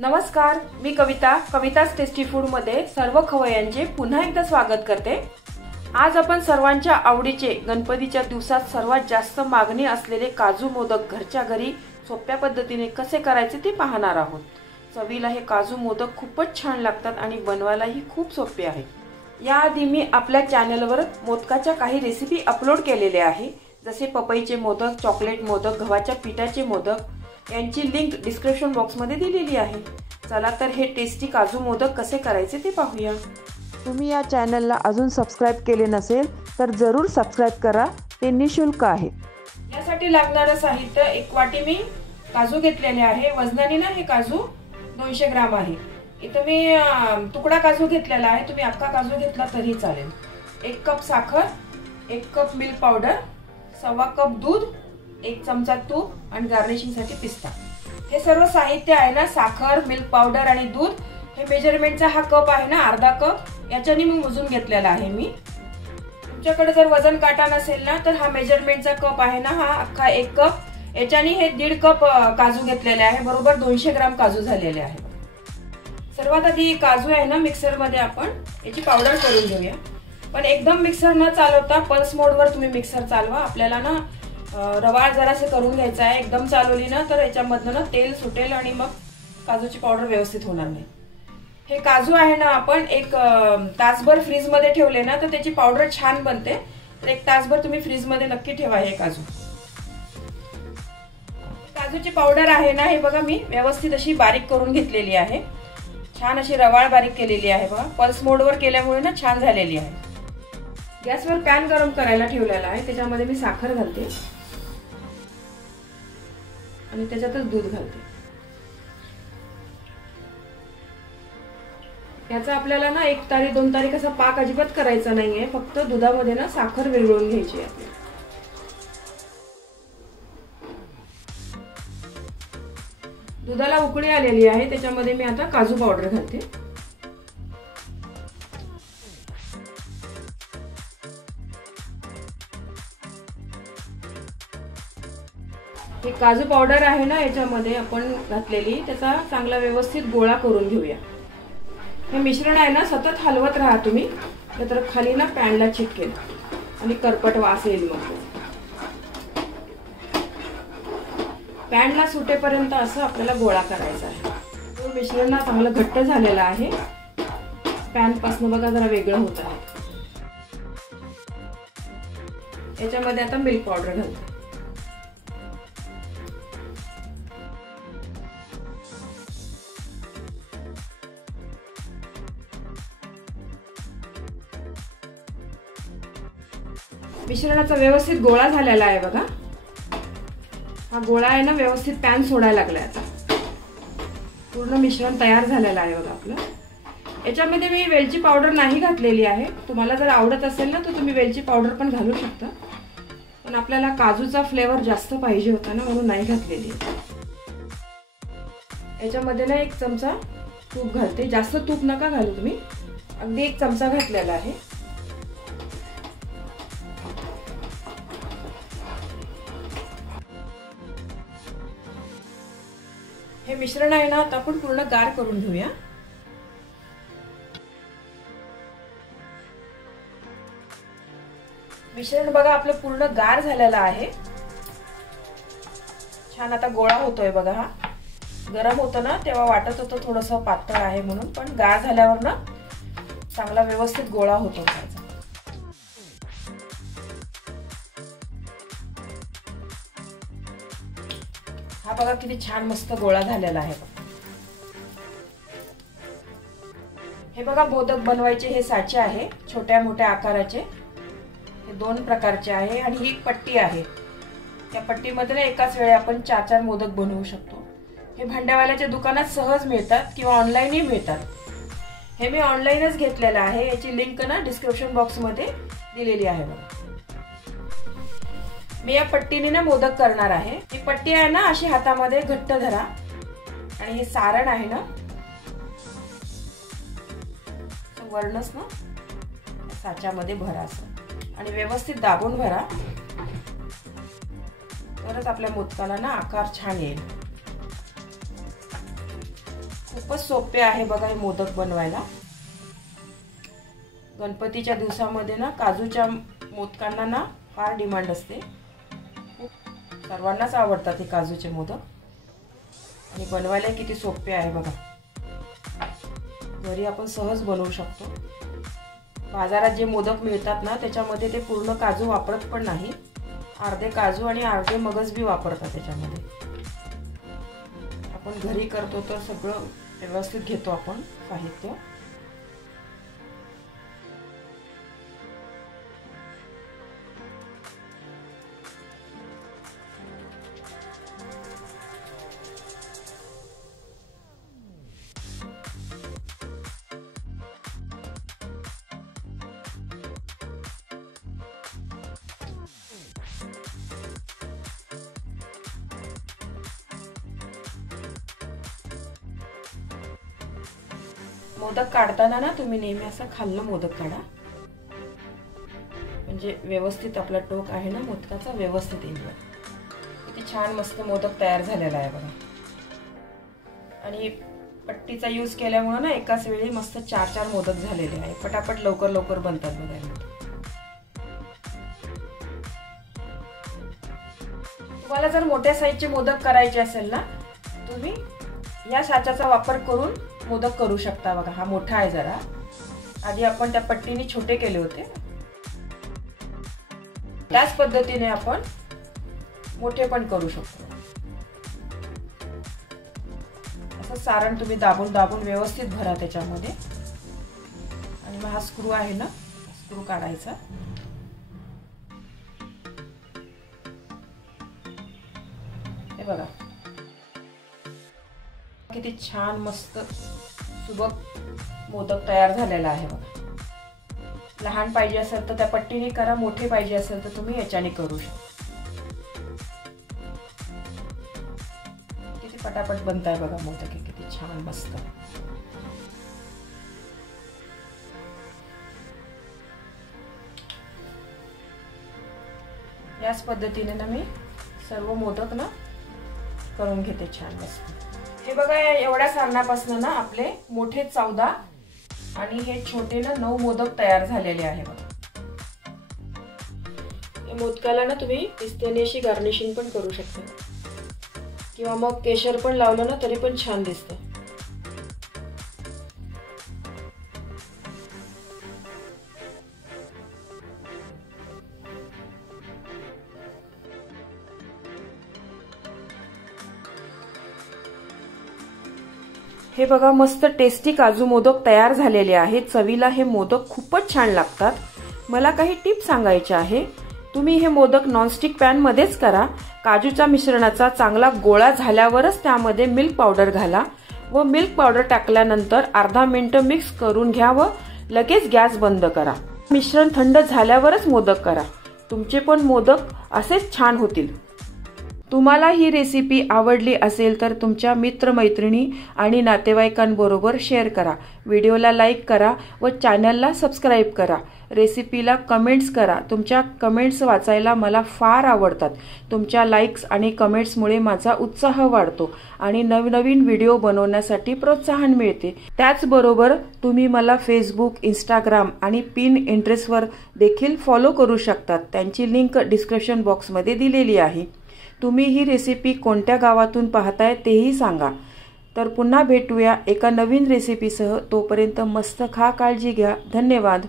नमस्कार, मी कविताच tasty food मध्ये सर्व खवय्यांचे पुन्हा एकदा स्वागत करते। आज आपण सर्वांच्या आवडीचे गणपतीच्या दिवसात सर्वात जास्त मागणी असलेले काजू मोदक घरच्या घरी सोप्या पद्धतीने कसे करायचे ते पाहणार आहोत। चवीला हे काजू मोदक खूपच छान लागतात आणि बनवायलाही खूप सोपे आहे। याआधी मी आपल्या चॅनलवर मोदकाच्या काही रेसिपी अपलोड केलेल्या आहे, जसे पपईचे मोदक, चॉकलेट मोदक, गव्हाच्या पिठाचे मोदक यांची लिंक डिस्क्रिप्शन बॉक्स मध्ये दिलेली आहे। चला तर हे टेस्टी काजू मोदक कसे करायचे ते पाहूया। तुम्ही या चॅनलला अजून सबस्क्राइब केले नसेल तर जरूर सबस्क्राइब करा, ते निशुल्क आहे। यासाठी लागणारे साहित्य, एक वाटी मी काजू घेतलेले आहे। वजनाने ना हे काजू 200 ग्राम आहे। इथे मी तुकडा काजू घेतलेला आहे, तुम्ही अख्खा काजू घेतला तरी चालेल। 1 कप साखर, 1 कप मिल्क पावडर, 1.25 कप दूध, 1 चमचा तूप आणि गार्निशिंग साठी पिस्ता। हे सर्व साहित्य आहे ना, साखर, मिल्क पावडर आणि दूध, हे मेजरमेंटचा हा कप आहे ना, अर्धा कप याच्याने मी मोजून घेतलेला आहे। मी तुमच्याकडे जर वजन काटा नसेल ना तर हा मेजरमेंटचा कप आहे ना, हा अख्खा 1 कप याच्याने हे 1.5 कप काजू घेतलेले आहे। बरोबर 200 ग्राम काजू झालेले आहे। सर्वात आधी काजू आहे ना मिक्सर मध्ये आपण याची पावडर करून घेऊया, पण एकदम मिक्सर न चालवता पल्स मोडवर तुम्ही मिक्सर चालवा। आपल्याला ना रवाळ जरासे करून घ्यायचा आहे। एकदम चालवली ना तर याच्यामधनं ना तेल सुटेल आणि मग काजूची पावडर व्यवस्थित होणार नाही। हे काजू आहे ना आपण 1 तासभर फ्रीज मध्ये ठेवले ना तर त्याची पावडर छान बनते। तर 1 तासभर तुम्ही फ्रीज मध्ये नक्की ठेवा हे काजू। काजूची पावडर आहे ना, हे बघा मी व्यवस्थित अशी बारीक करून घेतलेली आहे। छान अशी रवाळ बारीक केलेली आहे बघा। पल्स मोडवर केल्यामुळे ना छान झालेली आहे। गॅसवर पॅन गरम करायला ठेवलेला आहे, त्याच्यामध्ये मी साखर घालते आणि त्याच्यातच दूध घालते। याचा आपल्याला ना 1 तारी 2 तारी कसा पाक अजिबात करायचा नाहीये, फक्त दुधामध्ये ना साखर विरघळून घ्यायची आहे। दुधाला उकळी आलेली आहे, त्याच्यामध्ये मी आता काजू पावडर घालते। हे काजू पावडर आहे ना याच्यामध्ये आपण घातलेली, त्याचा चांगला व्यवस्थित गोळा करून घेऊया। हे मिश्रण आहे ना सतत हलवत राहा तुम्ही, नाहीतर खाली ना पॅनला चिटकेल आणि करपट वास येईल। मग पॅनला सुटेपर्यंत असं आपल्याला गोळा करायचा आहे। तो मिश्रण ना चांगलं घट्ट झालेला आहे, पॅन पासून बघा जरा वेगळं होत आहे। याच्यामध्ये आता मिल्क पावडर घालते। मिश्रणाचा व्यवस्थित गोळा झालेला आहे बघा। हा गोळा आहे ना व्यवस्थित पॅन सोडायला लागलाय। आता पूर्ण मिश्रण तयार झालेलं आहे बघा आपलं। याच्यामध्ये मी वेलची पावडर नाही घातलेली आहे, तुम्हाला जर आवडत असेल ना तर तुम्ही वेलची पावडर पण घालू शकता, पण आपल्याला काजूचा फ्लेवर जास्त पाहिजे होता ना म्हणून नाही घातलेली। याच्यामध्ये ना 1 चमचा तूप घालते, जास्त तूप नका घालू तुम्ही, अगदी 1 चमचा घातलेला आहे। हे मिश्रण आहे ना आता आपण पूर्ण गार करून घेऊया। मिश्रण बघा आपलं पूर्ण गार झालेलं आहे। छान आता गोळा होतोय बघा। हा गरम होतं ना तेव्हा वाटत होतं थोडंसं पातळ आहे म्हणून, पण गार झाल्यावर ना चांगला व्यवस्थित गोळा होतो त्याचा। हा बघा किती छान मस्त गोळा झालेला आहे। हे बघा मोदक बनवायचे हे साचे आहे, छोट्या मोठ्या आकाराचे, हे 2 प्रकारचे आहे आणि ही पट्टी आहे। त्या पट्टीमध्ये एकाच वेळी आपण 4-4 मोदक बनवू शकतो। हे भांड्यावाल्याच्या दुकानात सहज मिळतात किंवा ऑनलाईनही मिळतात। हे मी ऑनलाईनच घेतलेलं आहे, याची लिंक ना डिस्क्रिप्शन बॉक्स मध्ये दिलेली आहे बघा। मी या पट्टीने ना मोदक करणार आहे। ही पट्टी आहे ना अशी हातामध्ये घट्ट धरा आणि हे सारण आहे ना वरणच ना साच्यामध्ये भरा असं आणि व्यवस्थित दाबून भरा, तरच आपल्या मोदकाला ना आकार छान येईल। खूपच सोपे आहे बघा हे मोदक बनवायला। गणपतीच्या दिवसामध्ये ना काजूच्या मोदकांना ना फार डिमांड असते, सर्वांनाच आवडतात हे काजूचे मोदक। आणि बनवायला किती सोपे आहे बघा, घरी आपण सहज बनवू शकतो। बाजारात जे मोदक मिळतात ना त्याच्यामध्ये ते पूर्ण काजू वापरत पण नाही, अर्धे काजू आणि अर्धे मगज बी वापरतात त्याच्यामध्ये। आपण घरी करतो तर सगळं व्यवस्थित घेतो आपण साहित्य। मोदक काढताना ना तुम्ही नेहमी असं खाल्लं मोदक काढा, म्हणजे व्यवस्थित आपला टोक आहे ना मोदकाचा व्यवस्थित येईल। किती छान मस्त मोदक तयार झालेला आहे बघा। आणि पट्टीचा यूज केल्यामुळे ना एकाच वेळी मस्त 4-4 मोदक झालेले आहे, पटापट लवकर लवकर बनतात बघा। तुम्हाला जर मोठ्या साईजचे मोदक करायचे असेल ना, तुम्ही या साच्याचा वापर करून मोदक करू शकता बघा। हा मोठा आहे जरा, आधी आपण त्या पट्टीने छोटे केले होते, त्याच पद्धतीने आपण मोठे पण करू शकतो। असं सारण तुम्ही दाबून दाबून व्यवस्थित भरा त्याच्यामध्ये। आणि मग हा स्क्रू आहे ना, स्क्रू काढायचा। हे बघा किती छान मस्त सुबक मोदक तयार झालेला आहे बघा। लहान पाहिजे असेल तर त्या पट्टीने करा, मोठे पाहिजे असेल तर तुम्ही याच्याने करू शकता। किती पटापट बनताय बघा मोदक, किती छान मस्त। याच पद्धतीने ना मी सर्व मोदक ना करून घेते छान मस्त। हे बघा एवढ्या सारणापासून ना आपले मोठे 14 आणि हे छोटे ना 9 मोदक तयार झालेले आहे बघा। या मोदकाला ना तुम्ही पिस्त्याने अशी गार्निशिंग पण करू शकता, किंवा मग केशर पण लावलं ना तरी पण छान दिसतं। हे बघा मस्त टेस्टी काजू मोदक तयार झालेले आहेत। चवीला हे मोदक खूपच छान लागतात। मला काही टिप्स सांगायचे आहे। तुम्ही हे मोदक नॉनस्टिक पॅन मध्येच करा। काजूच्या मिश्रणाचा चांगला गोळा झाल्यावरच त्यामध्ये मिल्क पावडर घाला व मिल्क पावडर टाकल्यानंतर अर्धा मिनिट मिक्स करून घ्या व लगेच गॅस बंद करा। मिश्रण थंड झाल्यावरच मोदक करा, तुमचे पण मोदक असेच छान होतील। तुम्हाला ही रेसिपी आवडली असेल तर तुमच्या मित्रमैत्रिणी आणि नातेवाईकांबरोबर शेअर करा, व्हिडिओला लाईक करा व चॅनलला सबस्क्राईब करा। रेसिपीला कमेंट्स करा, तुमच्या कमेंट्स वाचायला मला फार आवडतात। तुमच्या लाईक्स आणि कमेंट्समुळे माझा उत्साह वाढतो आणि नवनवीन व्हिडिओ बनवण्यासाठी प्रोत्साहन मिळते। त्याचबरोबर तुम्ही मला फेसबुक, इंस्टाग्राम आणि पिंटरेस्टवर देखील फॉलो करू शकतात, त्यांची लिंक डिस्क्रिप्शन बॉक्समध्ये दिलेली आहे। तुम्ही ही रेसिपी कोणत्या गावातून पाहताय तेही सांगा। तर पुन्हा भेटूया एका नवीन रेसिपीसह, तोपर्यंत मस्त खा, काळजी घ्या, धन्यवाद।